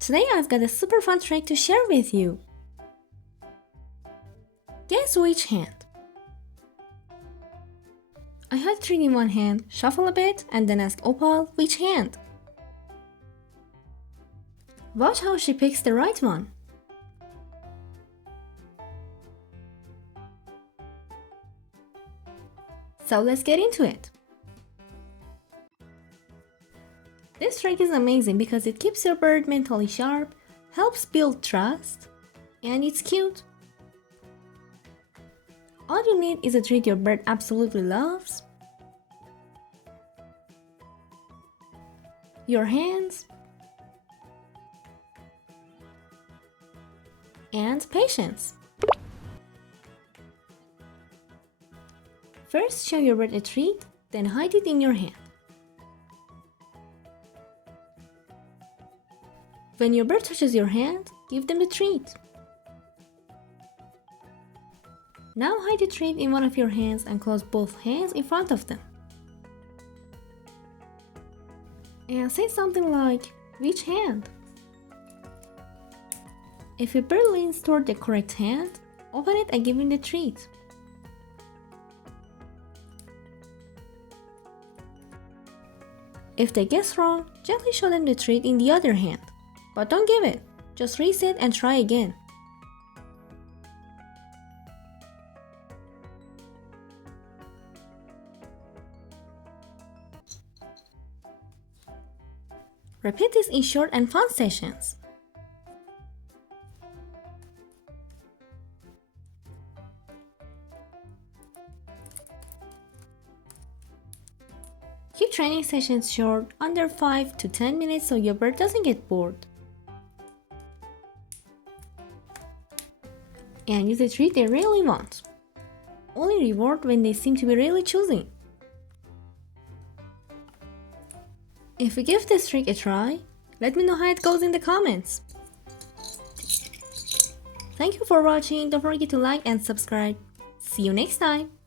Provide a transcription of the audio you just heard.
Today I've got a super fun trick to share with you. Guess which hand? I had treat in one hand, shuffle a bit, and then ask Opal which hand. Watch how she picks the right one. So let's get into it. This trick is amazing because it keeps your bird mentally sharp, helps build trust, and it's cute. All you need is a treat your bird absolutely loves, your hands, and patience. First, show your bird a treat, then hide it in your hand. When your bird touches your hand, give them the treat. Now hide the treat in one of your hands and close both hands in front of them. And say something like, which hand? If your bird leans toward the correct hand, open it and give him the treat. If they guess wrong, gently show them the treat in the other hand. But don't give it, just reset and try again. Repeat this in short and fun sessions. Keep training sessions short, under 5 to 10 minutes so your bird doesn't get bored. And use the treat they really want. Only reward when they seem to be really choosing. If you give this trick a try, let me know how it goes in the comments. Thank you for watching. Don't forget to like and subscribe. See you next time.